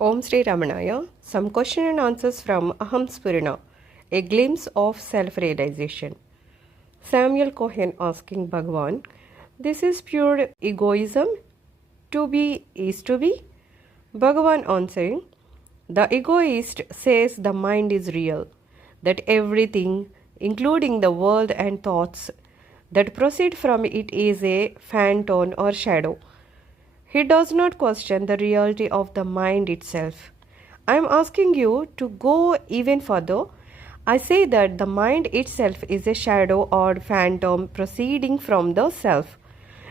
Om Sri Ramanaya. Some question and answers from Aham Spurina, a glimpse of self-realization. Samuel Cohen asking Bhagwan, this is pure egoism? To be is to be? Bhagavan answering, the egoist says the mind is real, that everything, including the world and thoughts, that proceed from it is a phantom or shadow. He does not question the reality of the mind itself. I am asking you to go even further. I say that the mind itself is a shadow or phantom proceeding from the self.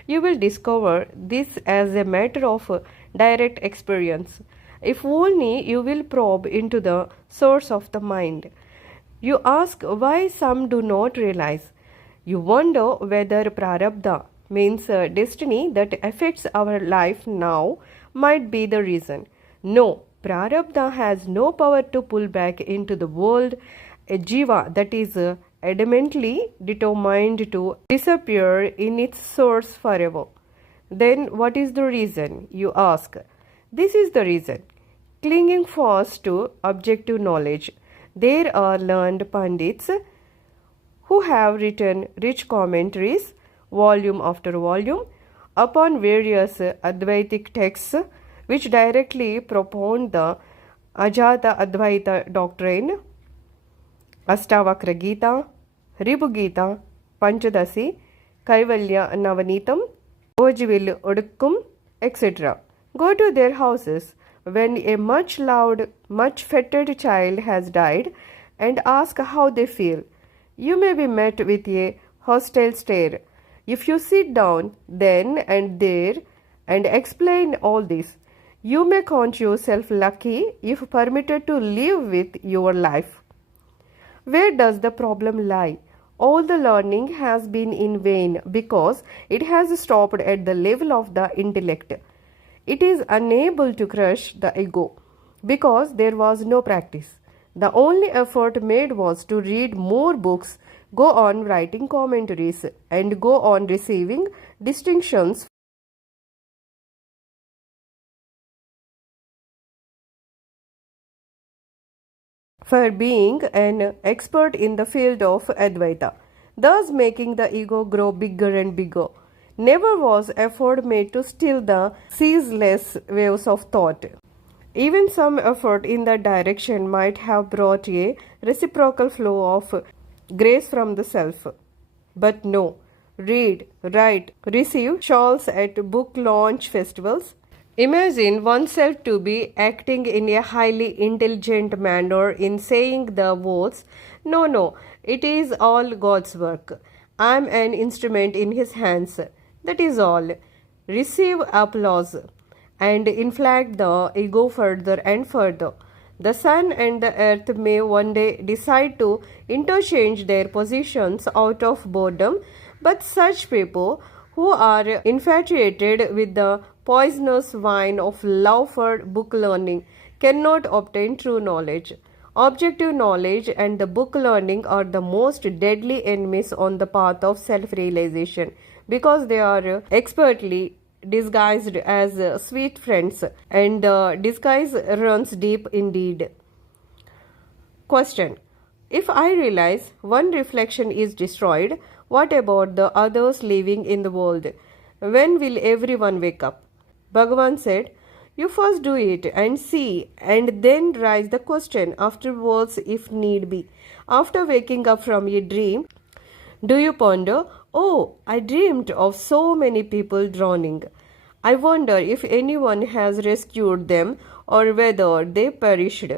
You will discover this as a matter of direct experience. If only you will probe into the source of the mind. You ask why some do not realize. You wonder whether prarabdha means destiny that affects our life now might be the reason. No, prarabdha has no power to pull back into the world a jiva that is adamantly determined to disappear in its source forever. Then what is the reason, you ask? This is the reason. Clinging fast to objective knowledge. There are learned pandits who have written rich commentaries, volume after volume, upon various Advaitic texts which directly propound the Ajata Advaita doctrine, Astavakra Gita, Ribu Gita, Panchadasi, Kaivalya Navanitam, Ojivil Udukkum, etc. Go to their houses when a much loved, much fettered child has died and ask how they feel. You may be met with a hostile stare. If you sit down then and there and explain all this, you may count yourself lucky if permitted to live with your life. Where does the problem lie? All the learning has been in vain because it has stopped at the level of the intellect. It is unable to crush the ego because there was no practice. The only effort made was to read more books, go on writing commentaries, and go on receiving distinctions for being an expert in the field of Advaita, thus making the ego grow bigger and bigger. Never was effort made to still the ceaseless waves of thought. Even some effort in that direction might have brought a reciprocal flow of grace from the self. But no, read, write, receive shawls at book launch festivals. Imagine oneself to be acting in a highly intelligent manner in saying the words, no, it is all God's work. I am an instrument in His hands. That is all. Receive applause and inflate the ego further and further. The sun and the earth may one day decide to interchange their positions out of boredom, but such people who are infatuated with the poisonous wine of love for book learning cannot obtain true knowledge. Objective knowledge and the book learning are the most deadly enemies on the path of self-realization because they are expertly disguised as sweet friends, and disguise runs deep indeed. Question: if I realize one reflection is destroyed, what about the others living in the world? When will everyone wake up? Bhagavan said, you first do it and see, and then raise the question afterwards if need be. After waking up from a dream, do you ponder, oh, I dreamed of so many people drowning. I wonder if anyone has rescued them or whether they perished.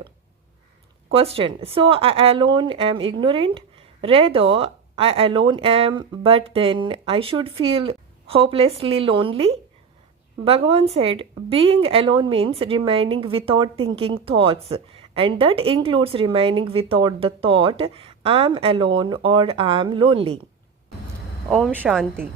Question: so I alone am ignorant? Rather, I alone am, but then I should feel hopelessly lonely? Bhagavan said, being alone means remaining without thinking thoughts, and that includes remaining without the thought, I am alone or I am lonely. Om Shanti.